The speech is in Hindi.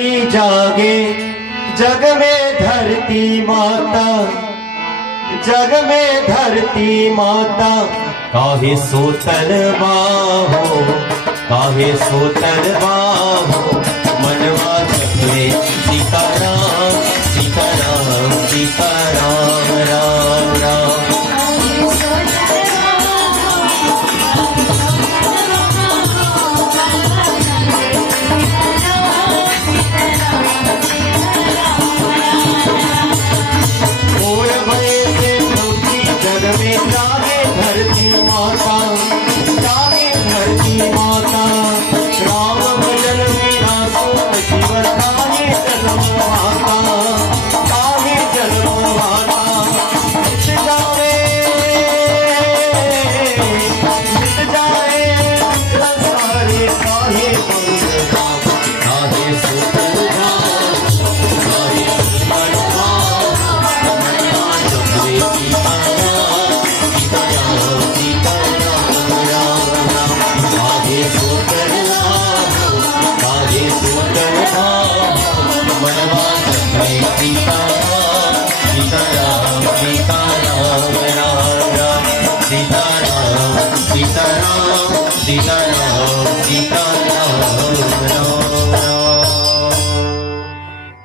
जागे जग में धरती माता, जग में धरती माता। काहे सोतल बाहो, काहे सोतल बाहो, मनवा जपे सीताराम सीताराम सीताराम राम राम। जागे धरती माता, जागे धरती माता। राम भजन में आंसू जीवन काहे जन्म माता, काहे जन्म माता। मिट जाए सारे काहे काहे सुतल काहे सीताराम सीताराम राम राम सीताराम सीताराम सीताराम।